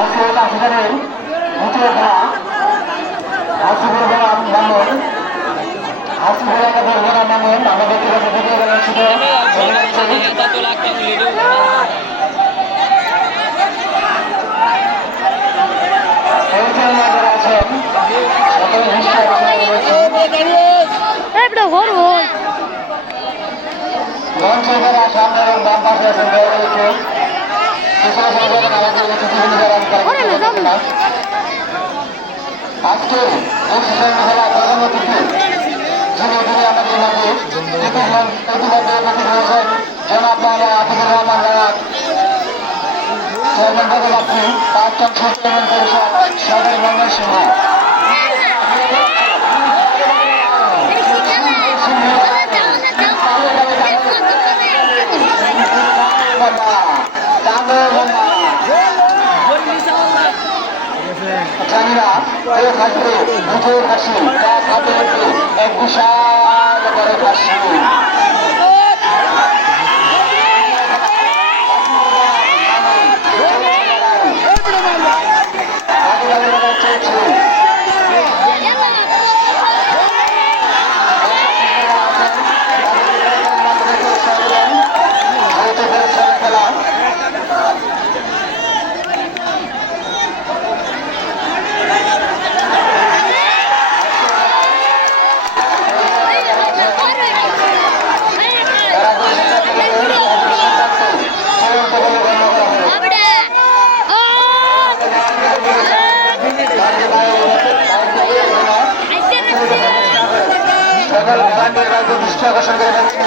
আজকে কাশিদারের দ্বিতীয় খেলা হাসিপুর গ্রাম মামুন হাসিপুর এলাকার গ্রাম মামুন আমাদের দ্বিতীয় খেলা ছিল পরিচালনা যারা আছেন সকল হিসাব মঞ্চে যারা সামনে এবং বাম পাশে আছেন আজকে খেলা প্রধান অতিথি যিনি আমাদের মাঝে ইতিমধ্যে উপস্থিত হয়েছেন জনাব আতিকুর রহমান রায়াত চেয়ারম্যান পদপ্রার্থী প্রাক্তন চেয়ারম্যান পরিষদ সদর ময়মনসিংহ জানিরা এক হাসবে মুখের হাসি এক হাতে এক বিশাল বড় হাসি দৃষ্টি আকর্ষণ করে যাচ্ছে